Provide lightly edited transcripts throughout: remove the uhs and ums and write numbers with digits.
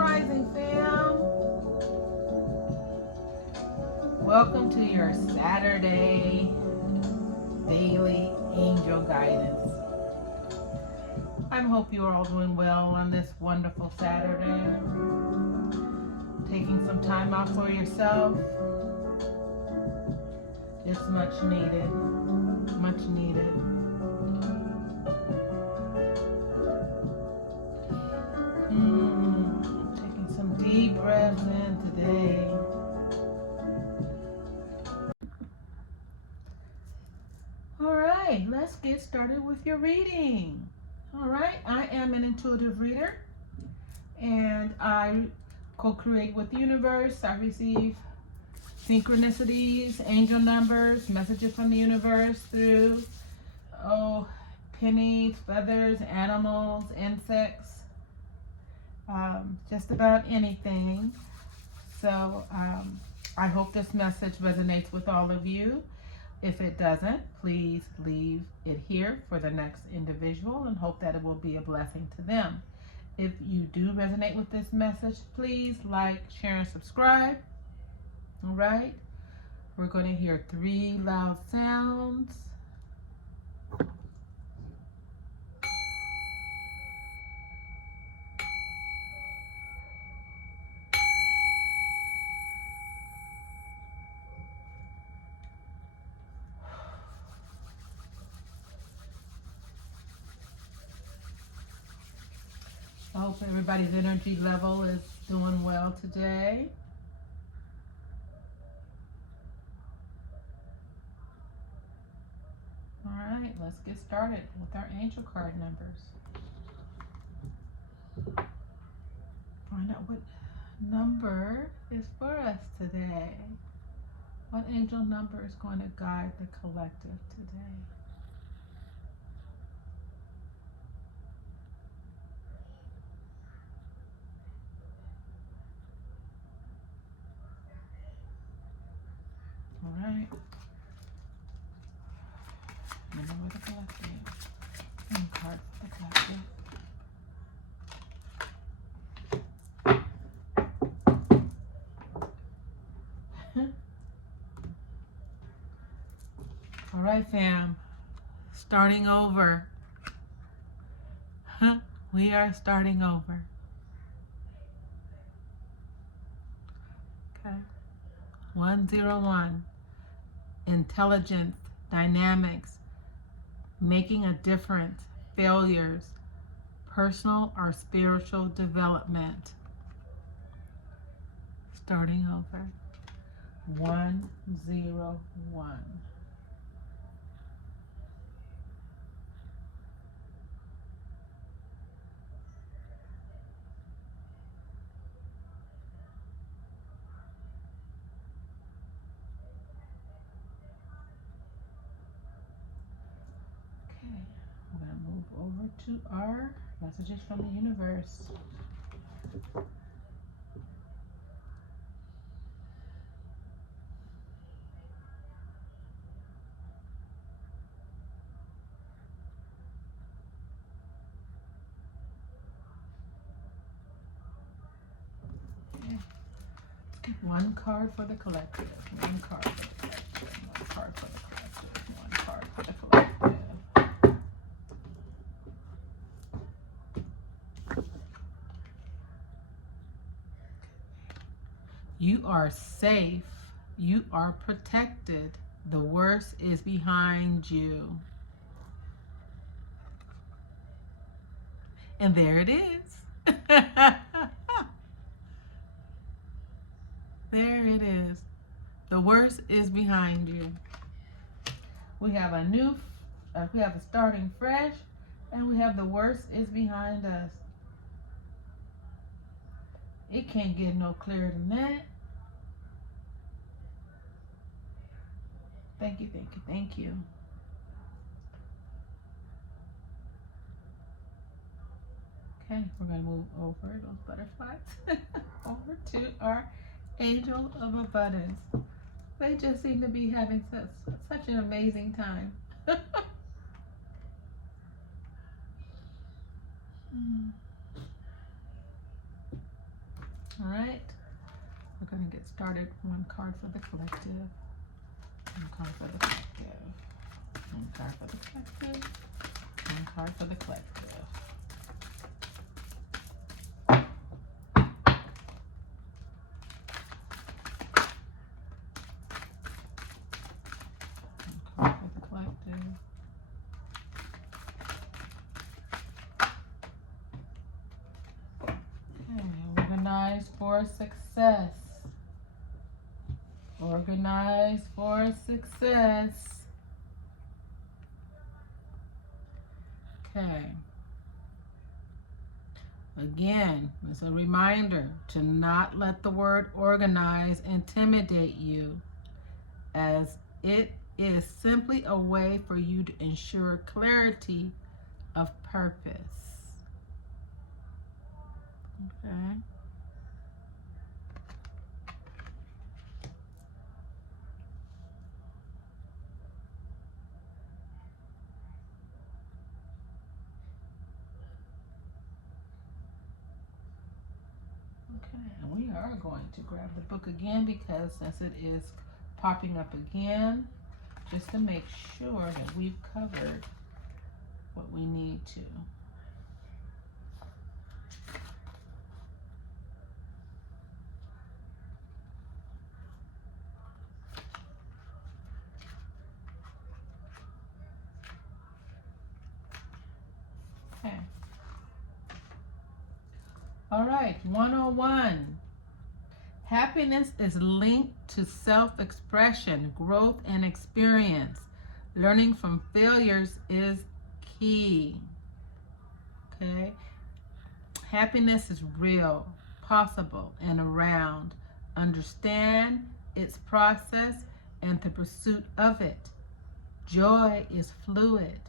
Rising fam. Welcome to your Saturday daily angel guidance. I hope you are all doing well on this wonderful Saturday. Taking some time out for yourself. It's much needed. Much needed. Taking some deep breaths in today. All right, let's get started with your reading. All right, I am an intuitive reader and I co-create with the universe. I receive synchronicities, angel numbers, messages from the universe through pennies, feathers, animals, insects, just about anything. So I hope this message resonates with all of you. If it doesn't, please leave it here for the next individual and hope that it will be a blessing to them. If you do resonate with this message, please like, share, and subscribe. All right? We're going to hear 3 loud sounds. I hope everybody's energy level is doing well today. All right, let's get started with our angel card numbers. Find out what number is for us today. What angel number is going to guide the collective today? All right. Number for the collective. And card for the collective. All right, fam. Starting over. We are starting over. Okay. 101. Intelligence, dynamics, making a difference, failures, personal or spiritual development. Starting over. 101. We're going to move over to our messages from the universe. Okay. Let's get one card for the collective. One card for the collective. One card for the collective. One card for the collective. You are safe. You are protected. The worst is behind you. And there it is. There it is. The worst is behind you. We have we have a starting fresh, and we have the worst is behind us. It can't get no clearer than that. Thank you, thank you, thank you. Okay, we're going to move over those butterflies over to our angel of abundance. They just seem to be having such an amazing time. All right, we're going to get started. One card for the collective. One card for the collective. One card for the collective. One card for the collective. One card for the collective. Okay, organize for success. Organize for success. Okay. Again, it's a reminder to not let the word organize intimidate you, as it is simply a way for you to ensure clarity of purpose. Okay. Okay, and we are going to grab the book again, because since it is popping up again, just to make sure that we've covered what we need to. Okay. All right, 101. Happiness is linked to self-expression, growth, and experience. Learning from failures is key. Okay? Happiness is real, possible, and around. Understand its process and the pursuit of it. Joy is fluid.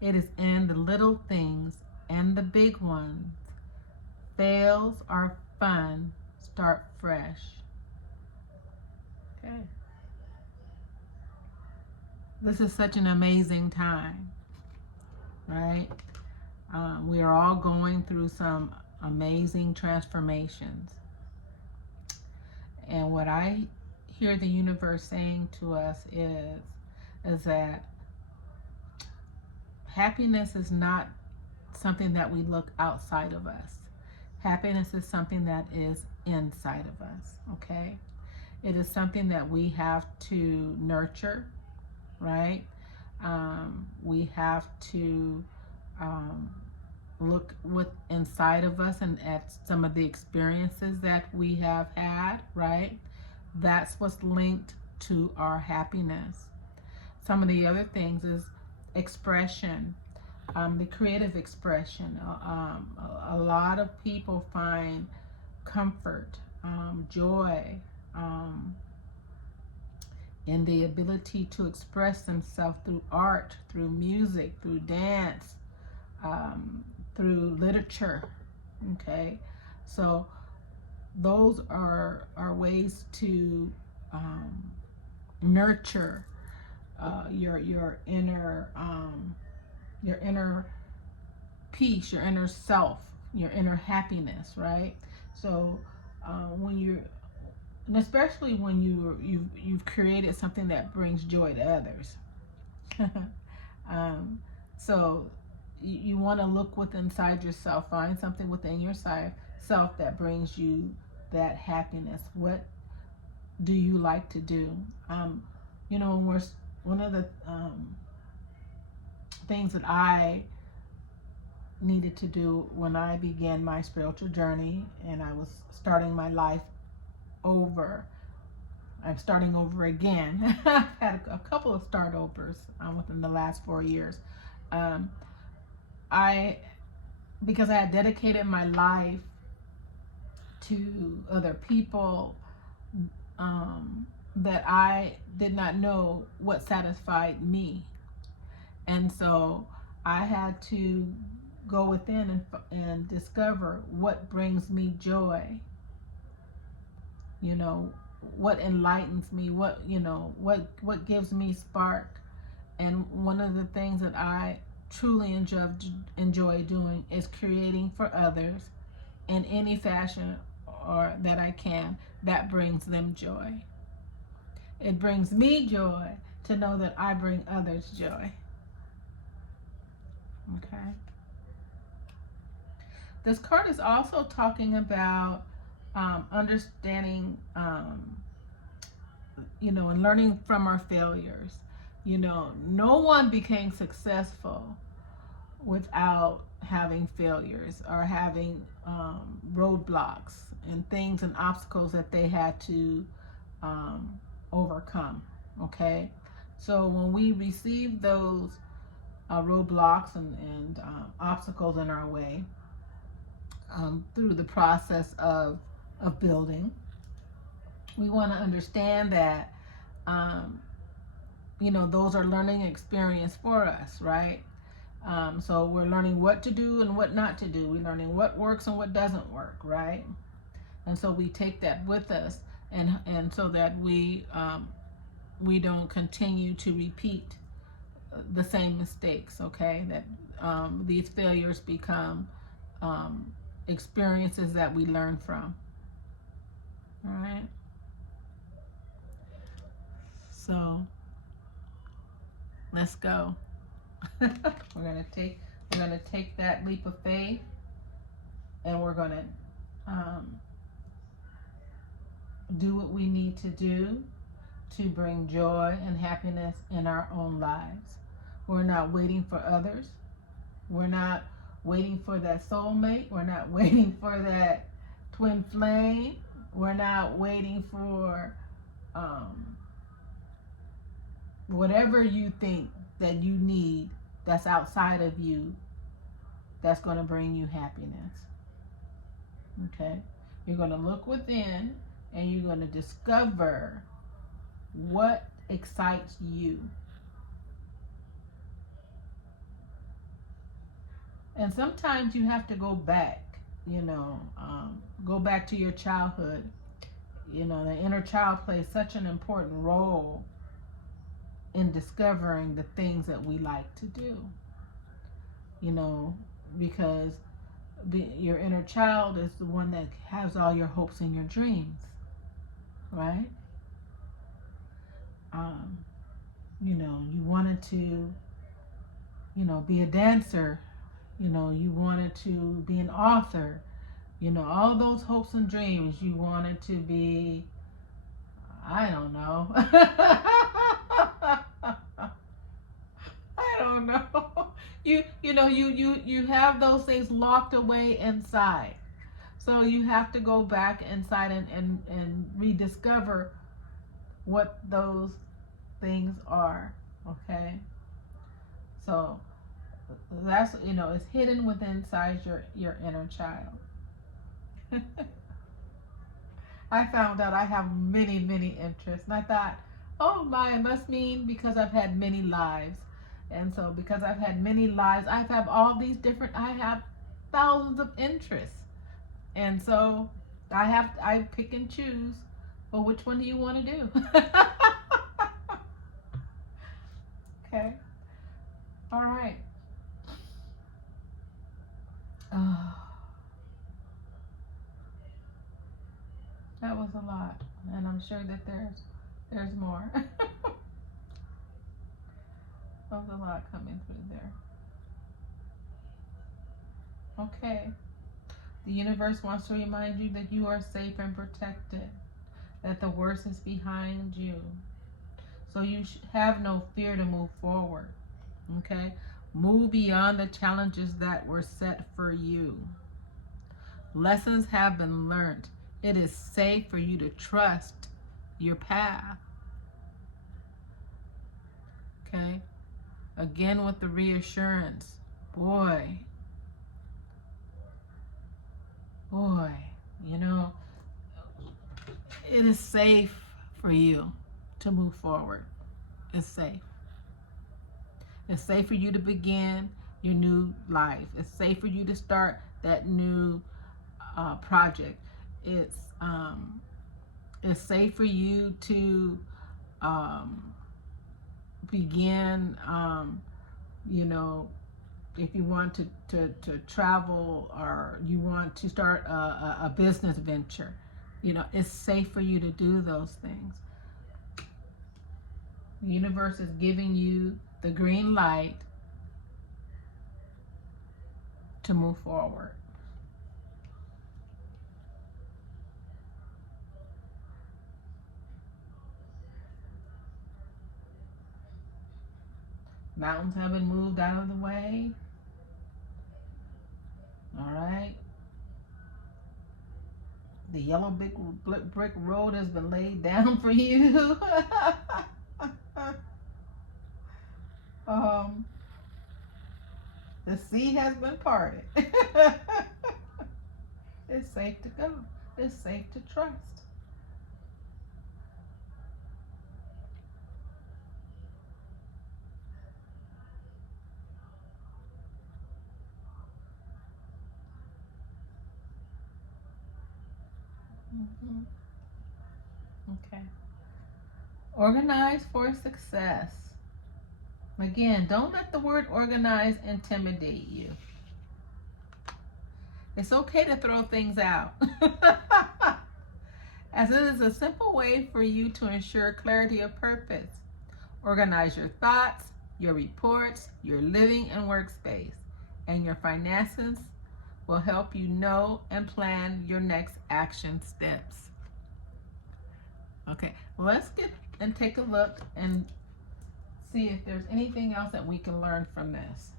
It is in the little things and the big ones. Fails are fun. Start fresh. Okay. This is such an amazing time, right? We are all going through some amazing transformations. And what I hear the universe saying to us is that happiness is not something that we look outside of us. Happiness is something that is inside of us, okay? It is something that we have to nurture, right? We have to look inside of us and at some of the experiences that we have had, right? That's what's linked to our happiness. Some of the other things is expression. The creative expression. A lot of people find comfort, joy, in the ability to express themselves through art, through music, through dance, through literature. Okay, so those are ways to nurture your inner peace, your inner self, your inner happiness, right? So when you're, and especially when you've created something that brings joy to others. So you want to look inside yourself, find something within yourself that brings you that happiness. What do you like to do? One of the things that I needed to do when I began my spiritual journey and I was starting my life over. I'm starting over again. I've had a couple of start overs within the last 4 years. Because I had dedicated my life to other people, that I did not know what satisfied me. And so I had to go within and discover what brings me joy. What enlightens me, what gives me spark. And one of the things that I truly enjoy doing is creating for others in any fashion or that I can, that brings them joy. It brings me joy to know that I bring others joy. Okay. This card is also talking about understanding, and learning from our failures. No one became successful without having failures or having roadblocks and things and obstacles that they had to overcome. Okay, so when we receive those roadblocks and obstacles in our way through the process of building, we want to understand that those are learning experience for us, right? So we're learning what to do and what not to do. We're learning what works and what doesn't work, right? And so we take that with us, and so that we don't continue to repeat the same mistakes. Okay, that these failures become experiences that we learn from. All right. So let's go. We're gonna take that leap of faith, and we're gonna do what we need to do to bring joy and happiness in our own lives. We're not waiting for others. We're not waiting for that soulmate. We're not waiting for that twin flame. We're not waiting for whatever you think that you need that's outside of you that's going to bring you happiness. Okay? You're going to look within and you're going to discover what excites you. And sometimes you have to go back, go back to your childhood. The inner child plays such an important role in discovering the things that we like to do. Because your inner child is the one that has all your hopes and your dreams, right? You wanted to, be a dancer. You wanted to be an author. All those hopes and dreams. You wanted to be, I don't know. I don't know. You have those things locked away inside. So you have to go back inside and rediscover what those things are. Okay? So that's, it's hidden within inside your inner child. I found out I have many, many interests. And I thought, oh my, it must mean because I've had many lives. And so because I've had many lives, I have I have thousands of interests. And so I pick and choose, well, which one do you want to do? Okay. All right. That was a lot, and I'm sure that there's more. There's a lot coming through there. Okay. The universe wants to remind you that you are safe and protected, that the worst is behind you. So you have no fear to move forward. Okay? Move beyond the challenges that were set for you. Lessons have been learned. It is safe for you to trust your path. Okay? Again with the reassurance. Boy, it is safe for you to move forward. It's safe. It's safe for you to begin your new life. It's safe for you to start that new project. It's safe for you to begin, if you want to travel, or you want to start a business venture, it's safe for you to do those things. The universe is giving you the green light to move forward. Mountains have been moved out of the way. All right. The yellow brick road has been laid down for you. um, the sea has been parted. It's safe to go. It's safe to trust. Mm-hmm. Okay. Organize for success. Again, don't let the word organize intimidate you. It's okay to throw things out, as it is a simple way for you to ensure clarity of purpose. Organize your thoughts, your reports, your living and workspace, and your finances will help you know and plan your next action steps. Okay, let's get and take a look and see if there's anything else that we can learn from this.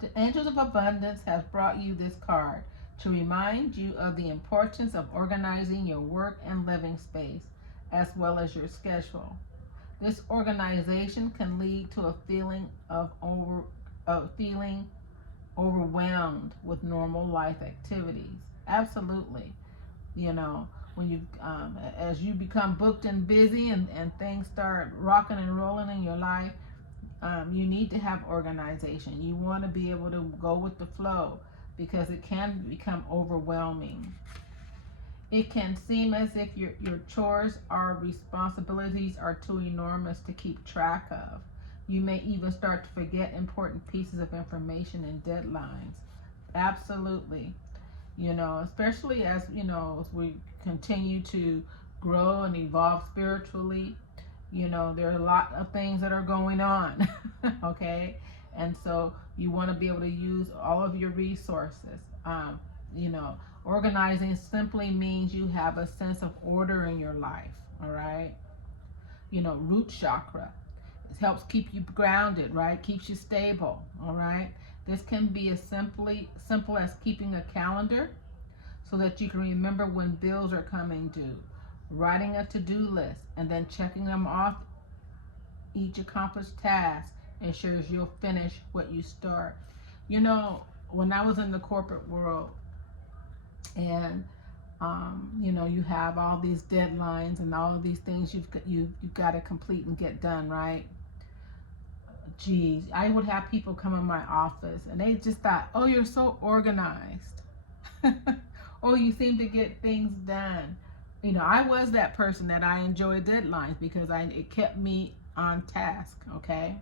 The Angels of Abundance has brought you this card to remind you of the importance of organizing your work and living space, as well as your schedule. This organization can lead to a feeling of feeling overwhelmed with normal life activities. Absolutely. When you as you become booked and busy, and things start rocking and rolling in your life, you need to have organization. You want to be able to go with the flow, because it can become overwhelming. It can seem as if your chores or responsibilities are too enormous to keep track of. You may even start to forget important pieces of information and deadlines. Absolutely. Especially as we continue to grow and evolve spiritually, there are a lot of things that are going on. Okay, and so you want to be able to use all of your resources. Organizing simply means you have a sense of order in your life. All right. Root chakra, it helps keep you grounded, right? Keeps you stable. All right. This can be as simple as keeping a calendar so that you can remember when bills are coming due, writing a to-do list, and then checking them off. Each accomplished task ensures you'll finish what you start. When I was in the corporate world, and you have all these deadlines and all of these things you've got to complete and get done, right? Geez, I would have people come in my office and they just thought, oh, you're so organized. Oh, you seem to get things done. I was that person that I enjoyed deadlines because it kept me on task, okay?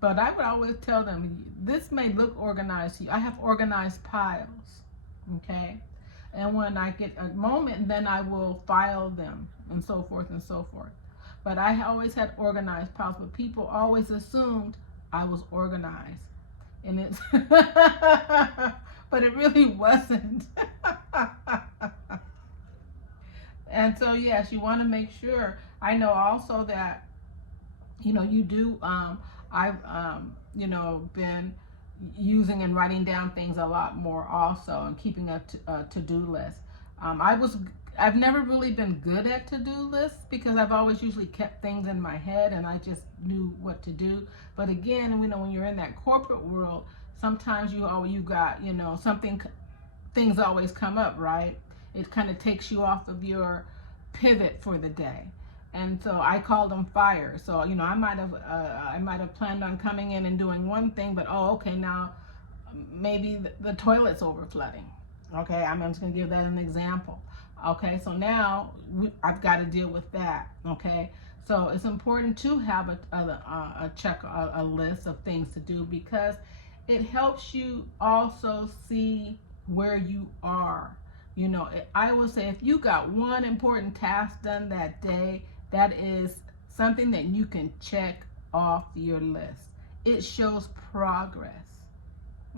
But I would always tell them, this may look organized to you. I have organized piles, okay? And when I get a moment, then I will file them and so forth and so forth. But I always had organized piles, but people always assumed I was organized. And it's, but it really wasn't. And so, yes, you want to make sure. I know also that, you do, I've, been using and writing down things a lot more also, and keeping a to-do list. I've never really been good at to-do lists because I've always usually kept things in my head and I just knew what to do. But again, when you're in that corporate world, sometimes you got, things always come up, right? It kind of takes you off of your pivot for the day. And so I call them fires. So, I might have planned on coming in and doing one thing, but now maybe the toilet's overflooding. Okay, I'm just going to give that an example. Okay, so now I've got to deal with that. Okay, So it's important to have a list of things to do, because it helps you also see where you are. You know, I would say if you got one important task done that day, that is something that you can check off your list. It shows progress.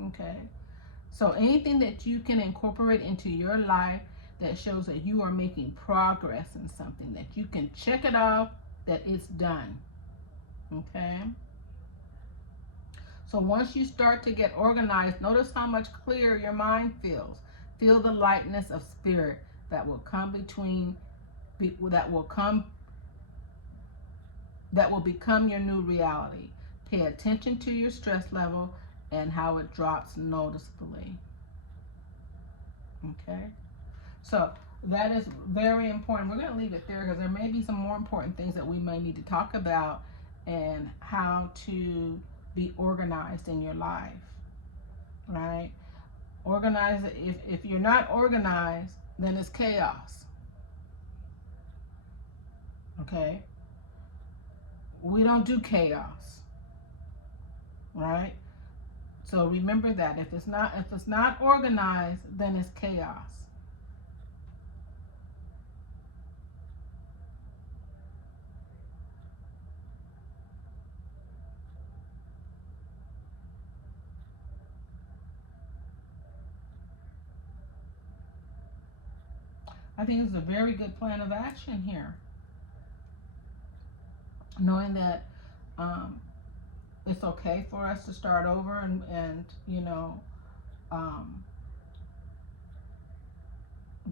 Okay. So anything that you can incorporate into your life that shows that you are making progress in something, that you can check it off, that it's done. Okay. So once you start to get organized, notice how much clearer your mind feels. Feel the lightness of spirit that will come that will become your new reality. Pay attention to your stress level and how it drops noticeably. Okay. So that is very important. We're going to leave it there because there may be some more important things that we may need to talk about, and how to be organized in your life, right? Organize. If you're not organized, then it's chaos. Okay. We don't do chaos, right? So remember that if it's not organized, then it's chaos. I think it's a very good plan of action here. Knowing that it's okay for us to start over, and you know,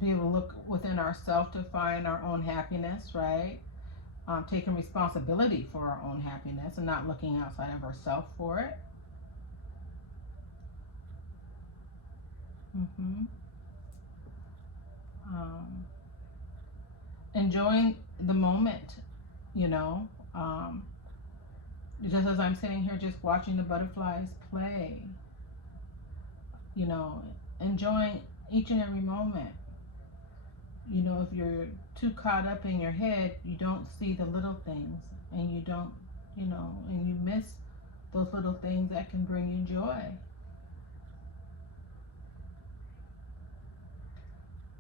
be able to look within ourselves to find our own happiness, right? Taking responsibility for our own happiness and not looking outside of ourselves for it. Enjoying the moment, you know. Just as I'm sitting here just watching the butterflies play, you know, enjoying each and every moment. You know, if you're too caught up in your head, you don't see the little things, and you don't, you know, and you miss those little things that can bring you joy.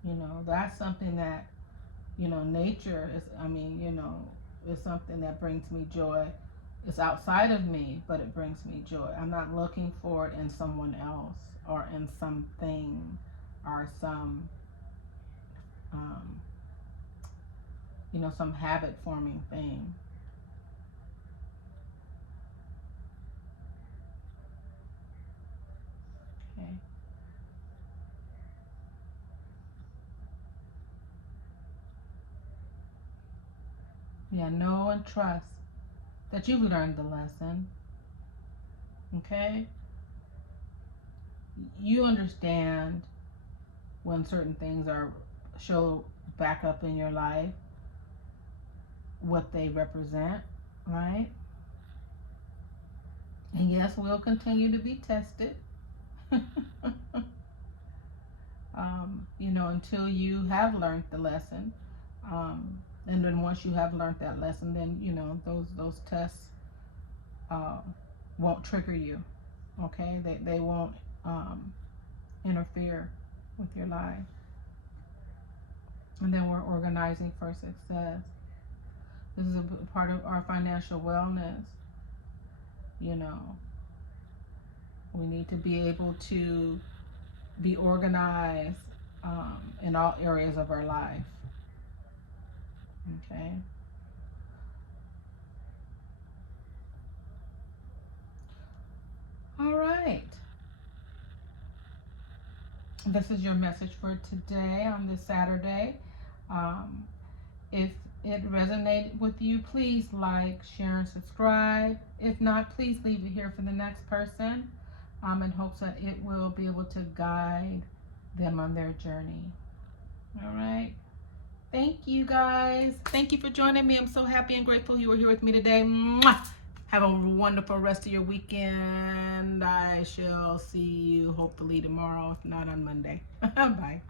You know, that's something that, you know, nature is, I mean, you know, is something that brings me joy. It's outside of me, but it brings me joy. I'm not looking for it in someone else or in something or some, you know, some habit forming thing. Okay. Yeah, know and trust that you've learned the lesson. Okay? You understand when certain things are show back up in your life, what they represent, right? And yes, we'll continue to be tested. You know, until you have learned the lesson. And then once you have learned that lesson, then, you know, those tests won't trigger you. Okay? They won't interfere with your life. And then we're organizing for success. This is a part of our financial wellness. You know, we need to be able to be organized in all areas of our life. Okay. All right. This is your message for today on this Saturday. If it resonated with you, please like, share, and subscribe. If not, please leave it here for the next person, in hopes that it will be able to guide them on their journey. All right. Thank you, guys. Thank you for joining me. I'm so happy and grateful you were here with me today. Mwah! Have a wonderful rest of your weekend. I shall see you hopefully tomorrow, if not on Monday. Bye.